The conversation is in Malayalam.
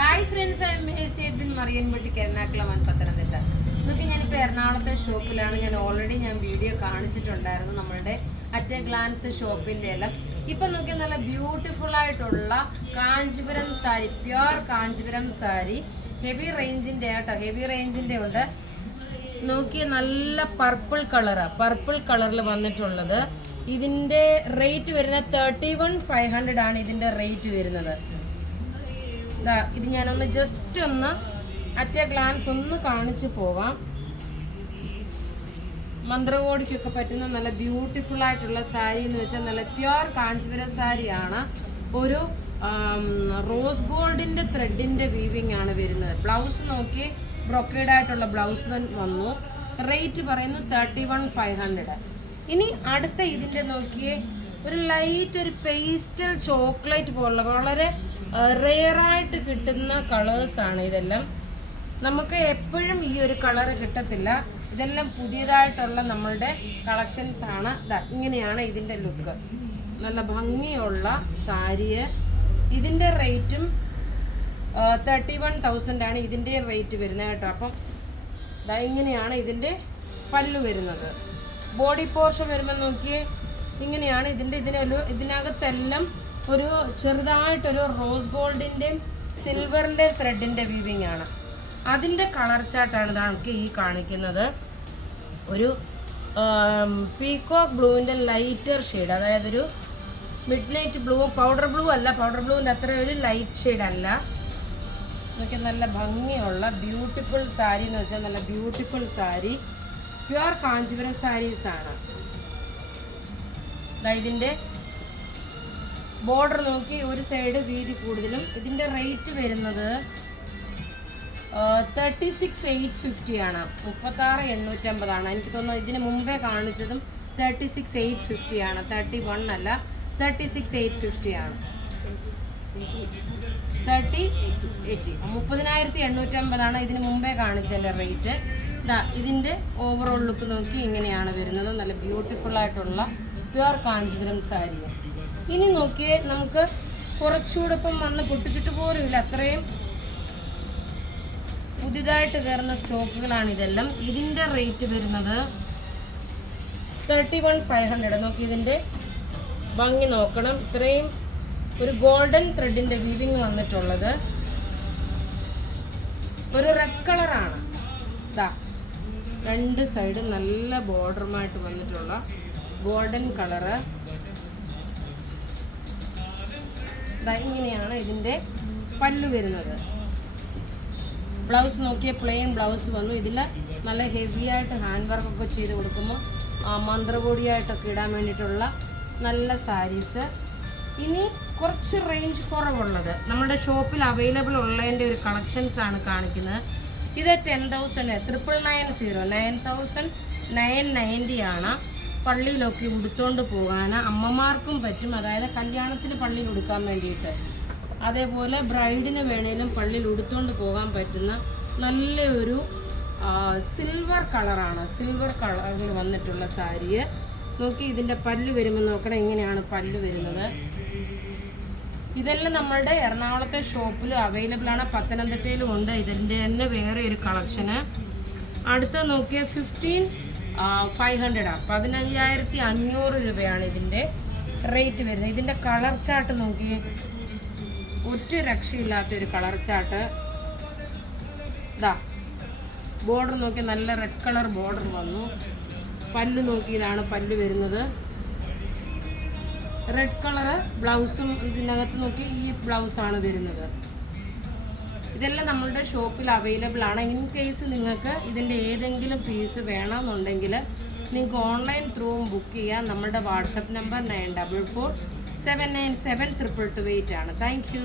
Hi friends, I am Mercy Edwin Mariyanpatti Ernakulam Pathanamthitta. ഇതൊക്കെ ഞാനിപ്പോൾ എറണാകുളത്തെ ഷോപ്പിലാണ്. ഞാൻ വീഡിയോ കാണിച്ചിട്ടുണ്ടായിരുന്നു നമ്മളുടെ അറ്റ് എ ഗ്ലാൻസ് ഷോപ്പിൻ്റെ എല്ലാം. ഇപ്പം നോക്കിയാൽ നല്ല ബ്യൂട്ടിഫുൾ ആയിട്ടുള്ള കാഞ്ചീപുരം സാരി, പ്യുവർ കാഞ്ചീപുരം സാരി, ഹെവി റേഞ്ചിൻ്റെ കേട്ടോ, ഹെവി റേഞ്ചിൻ്റെ ഉണ്ട്. നോക്കിയ നല്ല പർപ്പിൾ കളറിൽ വന്നിട്ടുള്ളത്. ഇതിൻ്റെ റേറ്റ് വരുന്നത് 31,500 ആണ് ഇതിൻ്റെ റേറ്റ് വരുന്നത്. ഇത് ഞാനൊന്ന് ജസ്റ്റ് ഒന്ന് അറ്റ് എ ഗ്ലാൻസ് ഒന്ന് കാണിച്ചു പോകാം. മന്ത്രകോടിക്കൊക്കെ പറ്റുന്ന നല്ല ബ്യൂട്ടിഫുൾ ആയിട്ടുള്ള സാരി എന്ന് വെച്ചാൽ നല്ല പ്യുവർ കാഞ്ചീപുരം സാരിയാണ്. ഒരു റോസ് ഗോൾഡിൻ്റെ ത്രെഡിൻ്റെ വീവിങ് ആണ് വരുന്നത്. ബ്ലൗസ് നോക്കി ബ്രൊക്കേഡ് ആയിട്ടുള്ള ബ്ലൗസ് വന്നു. റേറ്റ് പറയുന്നത് 31,500. ഇനി അടുത്ത ഇതിൻ്റെ നോക്കിയേ, ഒരു ലൈറ്റ് ഒരു പേസ്റ്റൽ ചോക്ലേറ്റ് പോലുള്ള വളരെ റെയറായിട്ട് കിട്ടുന്ന കളേഴ്സാണ് ഇതെല്ലാം. നമുക്ക് എപ്പോഴും ഈ ഒരു കളറ് കിട്ടത്തില്ല. ഇതെല്ലാം പുതിയതായിട്ടുള്ള നമ്മളുടെ കളക്ഷൻസ് ആണ്. ഇങ്ങനെയാണ് ഇതിൻ്റെ ലുക്ക്. നല്ല ഭംഗിയുള്ള സാരിയെ. ഇതിൻ്റെ റേറ്റും 31,000 ആണ് ഇതിൻ്റെ റേറ്റ് വരുന്നത് കേട്ടോ. അപ്പം ഇങ്ങനെയാണ് ഇതിൻ്റെ പല്ലു വരുന്നത്. ബോഡി പോർഷൻ വരുമ്പോൾ നോക്കിയേ, ഇങ്ങനെയാണ് ഇതിനകത്തെല്ലാം ഒരു ചെറുതായിട്ടൊരു റോസ് ഗോൾഡിൻ്റെയും സിൽവറിൻ്റെ ത്രെഡിൻ്റെ വീവിങ് ആണ്. അതിൻ്റെ കളർ ചാർട്ടാണ് ഇതാണ് ഈ കാണിക്കുന്നത്. ഒരു പീകോക്ക് ബ്ലൂവിൻ്റെ ലൈറ്റർ ഷെയ്ഡ്, അതായത് ഒരു mid night blue, powder blue അല്ല, പൗഡർ ബ്ലൂവിൻ്റെ അത്ര ഒരു ലൈറ്റ് ഷെയ്ഡ് അല്ല. നോക്കിയാൽ നല്ല ഭംഗിയുള്ള ബ്യൂട്ടിഫുൾ സാരി എന്ന് വെച്ചാൽ നല്ല ബ്യൂട്ടിഫുൾ സാരി, പ്യുവർ കാഞ്ചീപുരം സാരീസാണ്. ഇതിൻ്റെ ബോർഡർ നോക്കി ഒരു സൈഡ് വീതി കൂടുതലും. ഇതിൻ്റെ റേറ്റ് വരുന്നത് 36,850 ആണ്. 36,850 ആണ്. എനിക്ക് തോന്നുന്നു ഇതിന് മുമ്പേ കാണിച്ചതും 36,850 ആണ്. 31 അല്ല, 36,850 ആണ്. 30,850 ആണ് ഇതിന് മുമ്പേ കാണിച്ചതിൻ്റെ റേറ്റ്. ഇതിൻ്റെ ഓവറോൾ ലുക്ക് നോക്കി ഇങ്ങനെയാണ് വരുന്നത്. നല്ല ബ്യൂട്ടിഫുൾ ആയിട്ടുള്ള പ്യുവർ കാഞ്ചീപുരം സാരി. ഇനി നോക്കിയേ, നമുക്ക് കുറച്ചുകൂടെ ഇപ്പം വന്ന് പൊട്ടിച്ചിട്ട് പോലും ഇല്ല, അത്രയും പുതിയതായിട്ട് കയറുന്ന സ്റ്റോക്കുകളാണ് ഇതെല്ലാം. ഇതിൻ്റെ റേറ്റ് വരുന്നത് 31,500. നോക്കി ഇതിൻ്റെ ഭംഗി നോക്കണം. ഇത്രയും ഒരു ഗോൾഡൻ ത്രെഡിൻ്റെ വീവിങ് വന്നിട്ടുള്ളത്. ഒരു റെഡ് കളറാണ്. രണ്ട് സൈഡും നല്ല ബോർഡറുമായിട്ട് വന്നിട്ടുള്ള ഗോൾഡൻ കളറ്. ഇങ്ങനെയാണ് ഇതിൻ്റെ പല്ലു വരുന്നത്. ബ്ലൗസ് നോക്കിയ പ്ലെയിൻ ബ്ലൗസ് വന്നു. ഇതിൽ നല്ല ഹെവി ആയിട്ട് ഹാൻഡ് വർക്കൊക്കെ ചെയ്ത് കൊടുക്കുമ്പോൾ മന്ത്രകോടിയായിട്ടൊക്കെ ഇടാൻ വേണ്ടിയിട്ടുള്ള നല്ല സാരീസ്. ഇനി കുറച്ച് റേഞ്ച് കുറവുള്ളത് നമ്മുടെ ഷോപ്പിൽ അവൈലബിൾ ഉള്ളതിൻ്റെ ഒരു കളക്ഷൻസാണ് കാണിക്കുന്നത്. ഇത് 10,000 9,990 ആണ്. പള്ളിയിലൊക്കെ ഉടുത്തോണ്ട് പോകാൻ അമ്മമാർക്കും പറ്റും, അതായത് കല്യാണത്തിന് പള്ളിയിൽ ഉടുക്കാൻ വേണ്ടിയിട്ട്, അതേപോലെ ബ്രൈഡിന് വേണേലും പള്ളിയിൽ ഉടുത്തോണ്ട് പോകാൻ പറ്റുന്ന നല്ലൊരു സിൽവർ കളറാണ്. സിൽവർ കളറിൽ വന്നിട്ടുള്ള സാരിയെ നോക്കി. ഇതിൻ്റെ പല്ലു വരുമ്പോൾ നോക്കണം, എങ്ങനെയാണ് പല്ലു വരുന്നത്. ഇതെല്ലാം നമ്മളുടെ എറണാകുളത്തെ ഷോപ്പിൽ അവൈലബിൾ ആണ്, പത്തനംതിട്ടയിലും ഉണ്ട്. ഇതിൻ്റെ തന്നെ വേറെ ഒരു കളക്ഷന്. അടുത്ത നോക്കിയാൽ 15,500 15,500 രൂപയാണ് ഇതിൻ്റെ റേറ്റ് വരുന്നത്. ഇതിൻ്റെ കളർ ചാർട്ട് നോക്കി, ഒറ്റ രക്ഷയില്ലാത്തൊരു കളർ ചാർട്ട്. ബോർഡർ നോക്കി നല്ല റെഡ് കളർ ബോർഡർ വന്നു. പല്ല് നോക്കി, ഇതാണ് പല്ല് വരുന്നത്. റെഡ് കളറ് ബ്ലൗസും ഇതിനകത്ത് നോക്കി ഈ ബ്ലൗസാണ് വരുന്നത്. ഇതെല്ലാം നമ്മളുടെ ഷോപ്പിൽ അവൈലബിൾ ആണ്. ഇൻ കേസ് നിങ്ങൾക്ക് ഇതിൻ്റെ ഏതെങ്കിലും പീസ് വേണമെന്നുണ്ടെങ്കിൽ നിങ്ങൾക്ക് ഓൺലൈൻ ത്രൂവും ബുക്ക് ചെയ്യാം. നമ്മളുടെ വാട്സപ്പ് നമ്പർ 9447972228 ആണ്. Thank you.